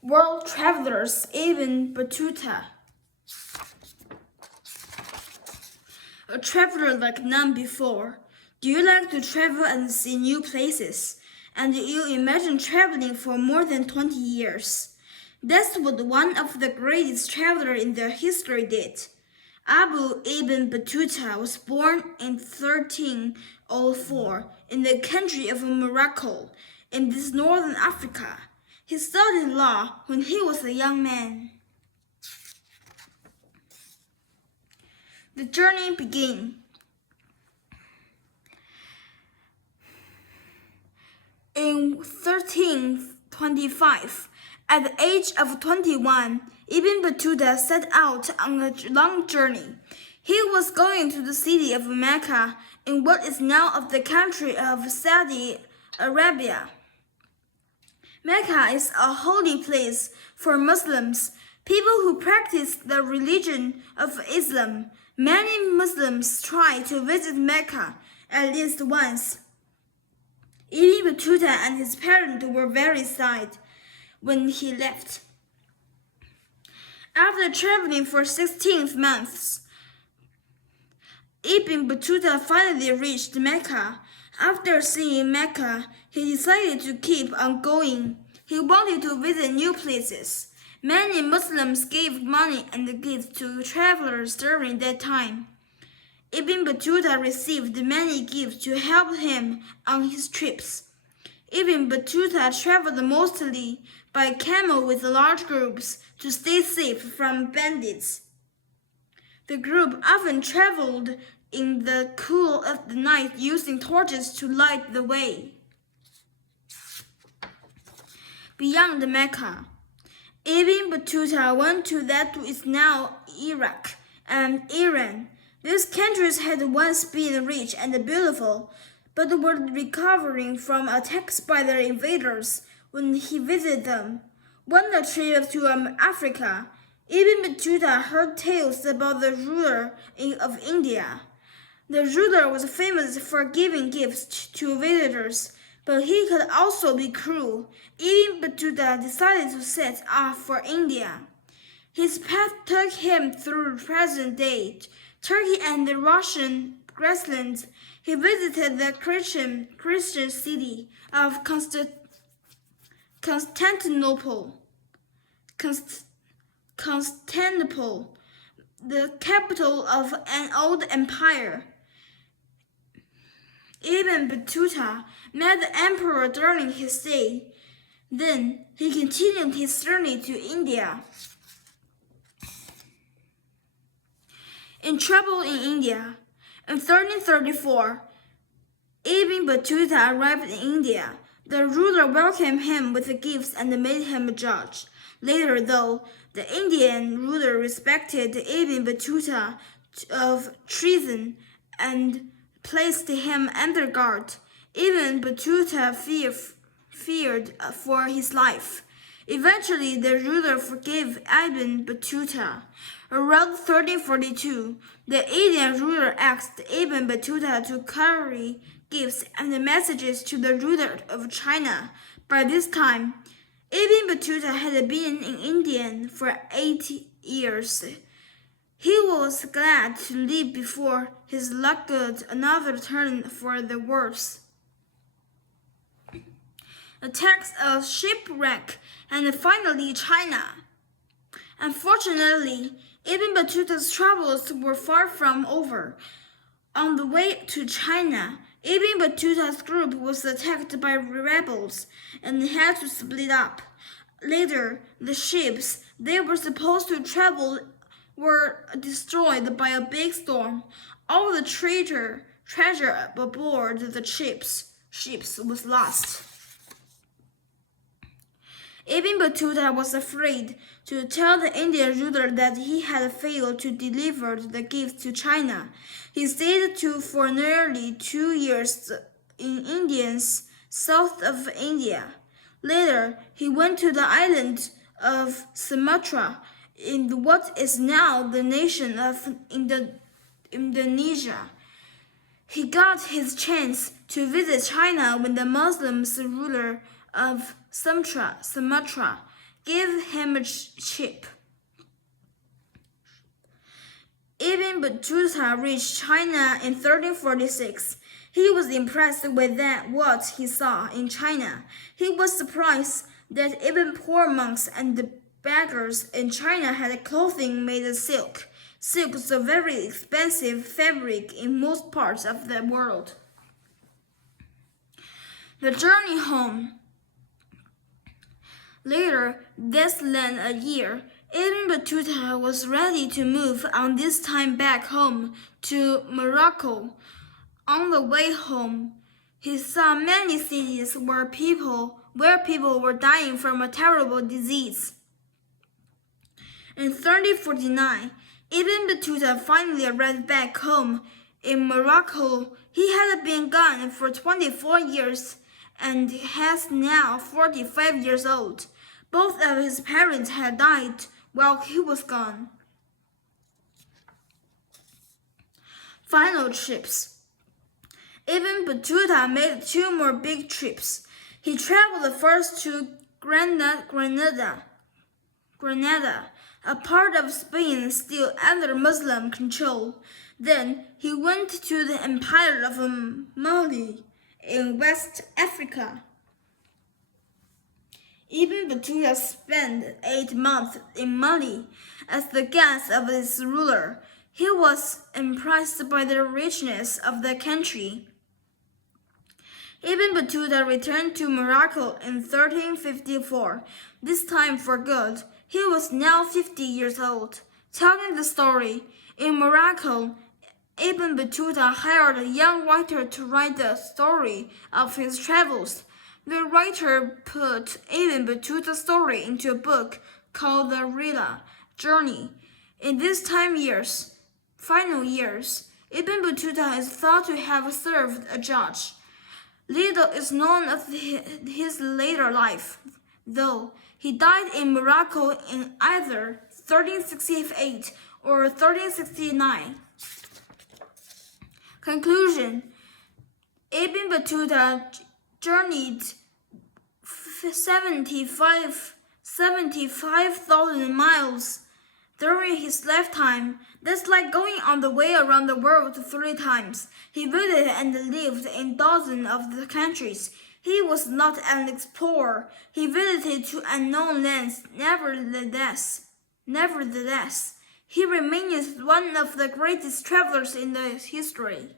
World Travelers Ibn Battuta, a traveler like none before. Do you like to travel and see new places? And you imagine traveling for more than 20 years? That's what one of the greatest travelers in their history did. Abu Ibn Battuta was born in 1304 in the country of Morocco, in this northern Africa. He studied law when he was a young man. The journey began. In 1325, at the age of 21, Ibn Battuta set out on a long journey. He was going to the city of Mecca in what is now of the country of Saudi Arabia. Mecca is a holy place for Muslims, people who practice the religion of Islam. Many Muslims try to visit Mecca at least once. Ibn Battuta and his parents were very sad when he left. After traveling for 16 months, Ibn Battuta finally reached Mecca. After seeing Mecca, he decided to keep on going. He wanted to visit new places. Many Muslims gave money and gifts to travelers during that time. Ibn Battuta received many gifts to help him on his trips. Ibn Battuta traveled mostly by camel with large groups to stay safe from bandits. The group often traveled in the cool of the night using torches to light the way. Beyond Mecca, Ibn Battuta went to that which is now Iraq and Iran. These countries had once been rich and beautiful, but were recovering from attacks by their invaders when he visited them. On a trip to Africa, Ibn Battuta heard tales about the ruler of India. The ruler was famous for giving gifts to visitors, but he could also be cruel. Ibn Battuta decided to set off for India. His path took him through present-day Turkey and the Russian grasslands. He visited the Christian city of Constantinople, the capital of an old empire. Ibn Battuta met the emperor during his stay. Then he continued his journey to India. In trouble in India, in 1334, Ibn Battuta arrived in India. The ruler welcomed him with gifts and made him a judge. Later, though, the Indian ruler suspected Ibn Battuta of treason and placed him under guard. Ibn Battuta feared for his life. Eventually, the ruler forgave Ibn Battuta. Around 1342, the Indian ruler asked Ibn Battuta to carry gifts and messages to the ruler of China. By this time, Ibn Battuta had been in India for 8 years. He was glad to leave before his luck got another turn for the worse. Attacks of shipwreck and finally China. Unfortunately, Ibn Battuta's troubles were far from over. On the way to China, Ibn Battuta's group was attacked by rebels and had to split up. Later, the ships they were supposed to travel were destroyed by a big storm. All the treasure aboard the ships was lost. Ibn Battuta was afraid to tell the Indian ruler that he had failed to deliver the gifts to China. He stayed for nearly 2 years in Indians south of India. Later, he went to the island of Sumatra in what is now the nation of Indonesia. He got his chance to visit China when the Muslim ruler of Sumatra gave him a ship. Ibn Battuta reached China in 1346. He was impressed with what he saw in China. He was surprised that even poor monks and the beggars in China had clothing made of silk. Silk is a very expensive fabric in most parts of the world. The journey home. Later, less than a year, Ibn Battuta was ready to move on, this time back home to Morocco. On the way home, he saw many cities where people were dying from a terrible disease. In 1349, Ibn Battuta finally arrived back home in Morocco. He had been gone for 24 years and was now 45 years old. Both of his parents had died while he was gone. Final trips. Ibn Battuta made 2 more big trips. He traveled first to Granada, a part of Spain still under Muslim control. Then he went to the Empire of Mali in West Africa. Ibn Battuta spent 8 months in Mali as the guest of its ruler. He was impressed by the richness of the country. Ibn Battuta returned to Morocco in 1354, this time for good. He was now 50 years old. Telling the story, in Morocco, Ibn Battuta hired a young writer to write the story of his travels. The writer put Ibn Battuta's story into a book called The Rihla Journey. In these final years, Ibn Battuta is thought to have served a judge. Little is known of his later life, though he died in Morocco in either 1368 or 1369. Conclusion. Ibn Battuta journeyed 75,000 miles during his lifetime. That's like going on the way around the world 3 times. He visited and lived in dozens of the countries. He was not an explorer. He visited to unknown lands. Nevertheless, he remains one of the greatest travelers in the history.